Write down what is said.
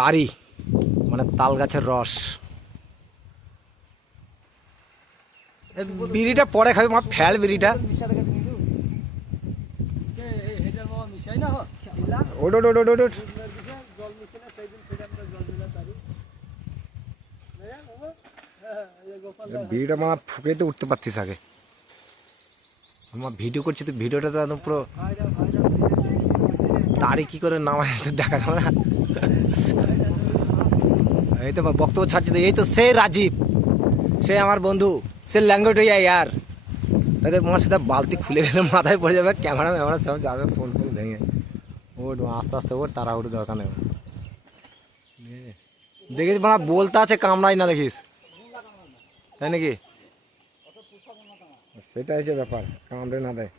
তারি মানে তাল গাছের রস। বিড়িটা পরে খাবি, মা ফেল বিড়িটা। ওট ওট ওট ওট ওট। বিড়িটা মা ফুকে তো উঠতে পারতিস আগে। আমার ভিডিও করছি তো, ভিডিওটা তো একদম পুরো তারি কি করে নামায় দেখা গেল না। এই তো বক্তব্য ছাড়ছি তো, এই তো সে রাজীব, সে আমার বন্ধু, সে ল্যাঙ্গুয়েজ হয়ে যায় ইয়ার। তাদের তোমার সাথে বালতি খুলে গেলে মাথায় পড়ে যাবে, ক্যামেরা ম্যামেরা সব যাবে, ফোন ফোন ভেঙে। ওট আস্তে আস্তে ওর তাড়াহুড়ো দরকার নেই। দেখিস মানে বলতে আছে কামড়াই না, দেখিস তাই নাকি? সেটা হচ্ছে ব্যাপার, কামড়ে না দেয়।